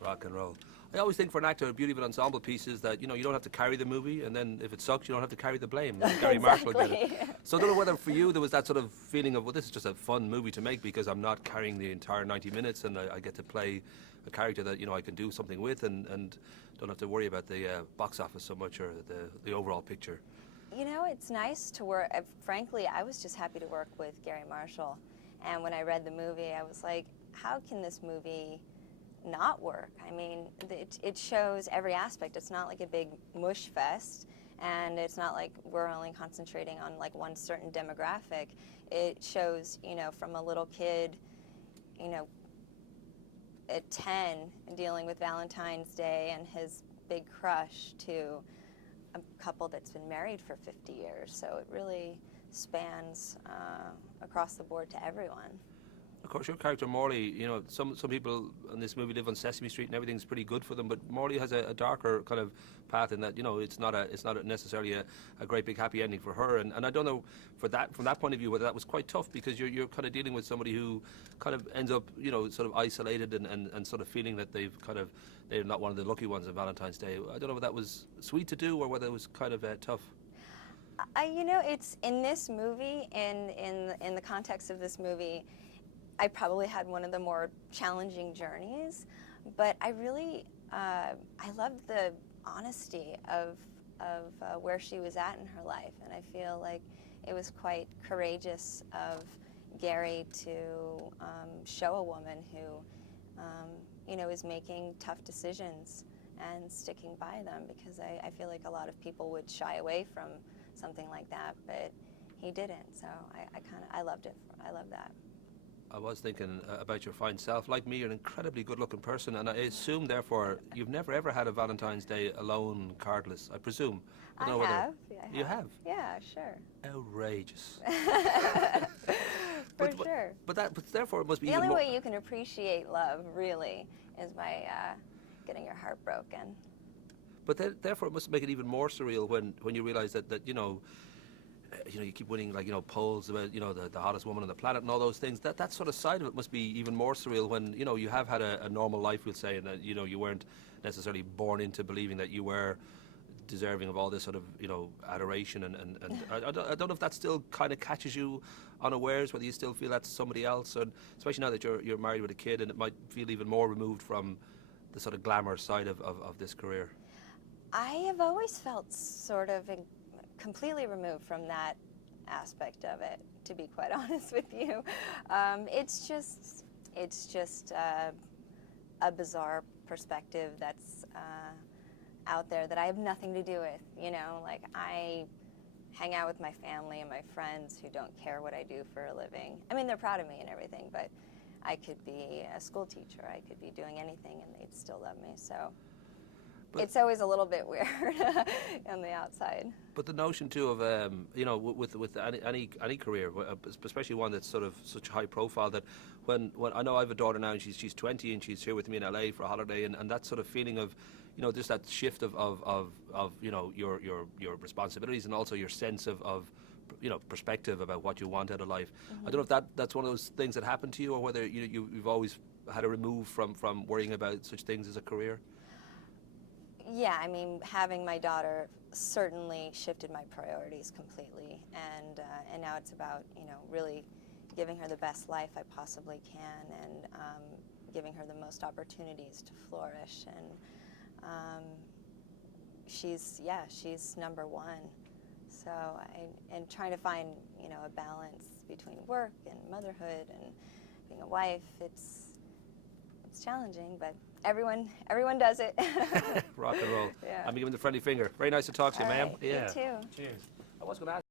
Rock and roll. I always think for an actor, the beauty of an ensemble piece is that, you know, you don't have to carry the movie, and then if it sucks, you don't have to carry the blame. Gary Marshall did it. So I don't know whether for you there was that sort of feeling of, well, this is just a fun movie to make because I'm not carrying the entire 90 minutes and I get to play a character that, you know, I can do something with and don't have to worry about the box office so much or the overall picture. You know, it's nice to work. Frankly, I was just happy to work with Gary Marshall. And when I read the movie, I was like, how can this movie not work? I mean, it shows every aspect. It's not like a big mush fest, and it's not like we're only concentrating on like one certain demographic. It shows, you know, from a little kid, you know, at 10 dealing with Valentine's Day and his big crush to a couple that's been married for 50 years. So it really spans across the board to everyone. Of course, your character Morley, you know, some people in this movie live on Sesame Street and everything's pretty good for them, but Morley has a darker kind of path in that, you know, it's not necessarily a great big happy ending for her, and I don't know from that point of view whether that was quite tough, because you're kind of dealing with somebody who kind of ends up, you know, sort of isolated and sort of feeling that they're not one of the lucky ones on Valentine's Day. I don't know whether that was sweet to do or whether it was kind of tough. You know, it's in this movie, in the context of this movie, I probably had one of the more challenging journeys, but I really, I loved the honesty of where she was at in her life, and I feel like it was quite courageous of Gary to show a woman who, you know, is making tough decisions and sticking by them, because I feel like a lot of people would shy away from something like that, but he didn't, so I loved it. I love that. I was thinking about your fine self. Like me, you're an incredibly good-looking person, and I assume, therefore, you've never ever had a Valentine's Day alone, cardless, I presume. I have. Yeah, I have. You have? Yeah, sure. Outrageous. For sure. But therefore, it must be the even only more... way you can appreciate love, really, is by getting your heart broken. But therefore, it must make it even more surreal when you realise that you know, you keep winning, like, you know, polls about, you know, the hottest woman on the planet and all those things. That sort of side of it must be even more surreal when, you know, you have had a normal life, we'll say, and that, you know, you weren't necessarily born into believing that you were deserving of all this sort of, you know, adoration and I don't know if that still kind of catches you unawares, whether you still feel that's somebody else, and especially now that you're married with a kid, and it might feel even more removed from the sort of glamour side of this career. I have always felt sort of completely removed from that aspect of it, to be quite honest with you. It's just a bizarre perspective that's out there that I have nothing to do with, you know, like I hang out with my family and my friends who don't care what I do for a living. I mean, they're proud of me and everything, but I could be a school teacher, I could be doing anything and they'd still love me, so. But it's always a little bit weird on the outside. But the notion too of you know, with any career, especially one that's sort of such high profile, that when I know I have a daughter now and she's 20 and she's here with me in LA for a holiday, and that sort of feeling of, you know, just that shift of you know, your responsibilities and also your sense of you know, perspective about what you want out of life. Mm-hmm. I don't know if that's one of those things that happened to you, or whether you've always had a remove from worrying about such things as a career. Yeah, I mean, having my daughter certainly shifted my priorities completely, and now it's about, you know, really giving her the best life I possibly can, and giving her the most opportunities to flourish, and she's number one. So and trying to find, you know, a balance between work and motherhood and being a wife, it's challenging, but everyone does it. Rock and roll. Yeah. I'm giving the friendly finger. Very nice to talk to you, ma'am. Right. Yeah. You too. Cheers. I was going to ask